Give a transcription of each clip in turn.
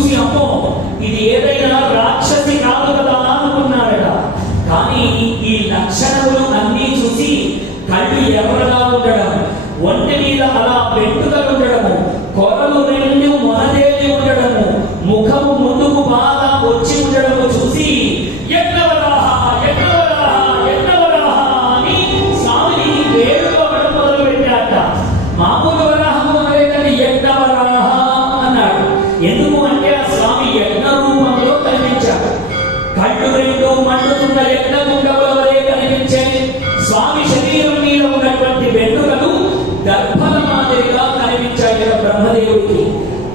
చూసి అమ్మో ఇది ఏదైనా రాక్షసి కాదు కదా అనుకున్నాడట కానీ ఈ లక్షణములు అన్నీ చూసి కళ్ళు ఎర్రగా ఉండడం ఒంటి మీద అలా పెట్టుదలు నీలో మండుతున్న యజ్ఞముండముల వలె స్వామి శరీరం మీద ఉన్నటువంటి వెన్నుకలు దర్భల మాదిరిగా కనిపించాయి బ్రహ్మదేవుడికి.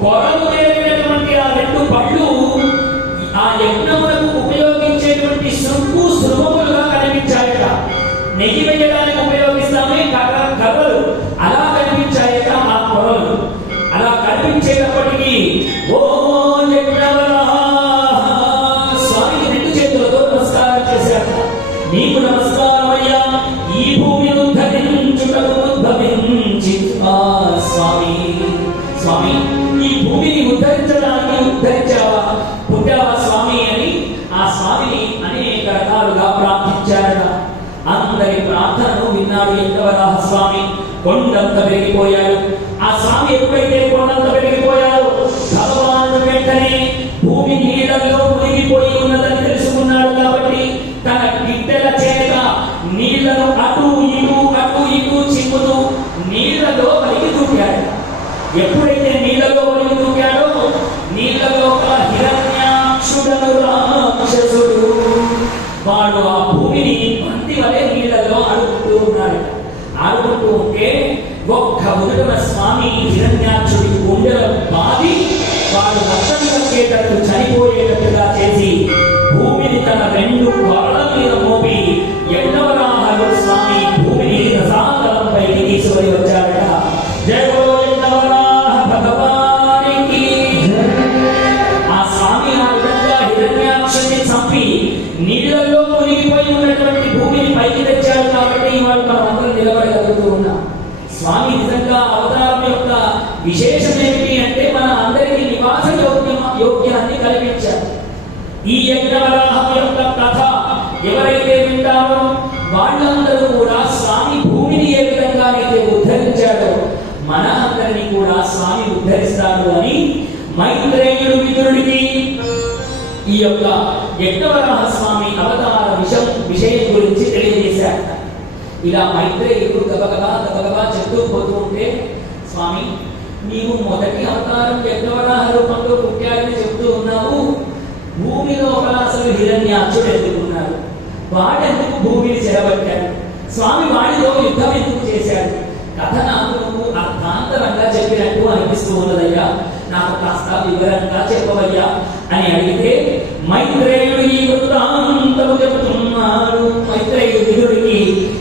పొరలు వేరైనటువంటి ఆ రెండు పళ్ళు ఆ యజ్ఞములకు ఉపయోగించేటువంటి శృంకు శృంగములుగా కనిపించాయట. నెయ్యి వేయడానికి ఉద్ధరించావా? పుట్టావా స్వామి అని? ఆ స్వామిని అనేక రకాలుగా ప్రార్థించారట. అందరి ప్రార్థనను విన్నాడు ఎంతవరాహ స్వామి. కొండంత పెరిగిపోయాడు. ఆ స్వామి ఎప్పుడైతే కొండంత పెరిగిపోయాడు భగవాను వెంటనే భూమి నీళ్ళల్లో మునిగిపోయి ఉన్నదని తెలుసుకున్నాడు కాబట్టి తన గిడ్డల చేత నీళ్ళను అటు ఇటు అటు ఇటు చిమ్ముతూ నీళ్ళలో కలిగి దూకాడు. ఎప్పుడు ఒక్క ఉదటన స్వామి హిరణ్యాక్షుడి గుండెల బాధి వాడు రక్తం కక్కేటట్టు చనిపోయేటట్టుగా చేసి భూమిని తన రెండు వరల మీద మోపి ఎండవరాహలు స్వామి భూమిని రసాతలంపైకి తీసుకొని వచ్చాడట. జయ ఆ స్వామి ఆ విధంగా హిరణ్యాక్షుని చంపి నీళ్ళల్లో మునిగిపోయి ఉన్నటువంటి భూమిని పైకి తెచ్చాడు కాబట్టి ఇవాళ మనం అందరం నిలబడగలుగుతూ ఉన్నాం. స్వామి నిజంగా అవతారం యొక్క విశేషం ఏమిటి అంటే మన అందరికీ నివాస యోగ్య యోగ్యాన్ని కలిగించారు ఈ యజ్ఞవరాహం యొక్క కథ ఎవరైతే వింటారో వాళ్ళందరూ కూడా స్వామి భూమిని ఏ విధంగా అయితే ఉద్ధరించాడో మన అందరినీ కూడా స్వామి ఉద్ధరిస్తాడు అని మైత్రేయుడు మిత్రుడికి ఈ యొక్క యజ్ఞవరాహ స్వామి ఇలా మైత్రేయుడు గబగబా గబగబా చెప్తూ పోతూ ఉంటే స్వామి నీవు మొదటి అవతారం యజ్ఞవరాహ రూపంలో పుట్టాడని చెప్తూ ఉన్నావు. భూమి లోపల అసలు హిరణ్యాక్షుడు ఎందుకున్నాడు వాడెందుకు భూమిని చెరబట్టాడు స్వామి వాడిలో యుద్ధం ఎందుకు చేశాడు? కథ నాకు నువ్వు అర్థాంతరంగా చెప్పినట్టు అనిపిస్తూ ఉన్నదయ్యా. నాకు కాస్త వివరంగా చెప్పవయ్యా అని అడిగితే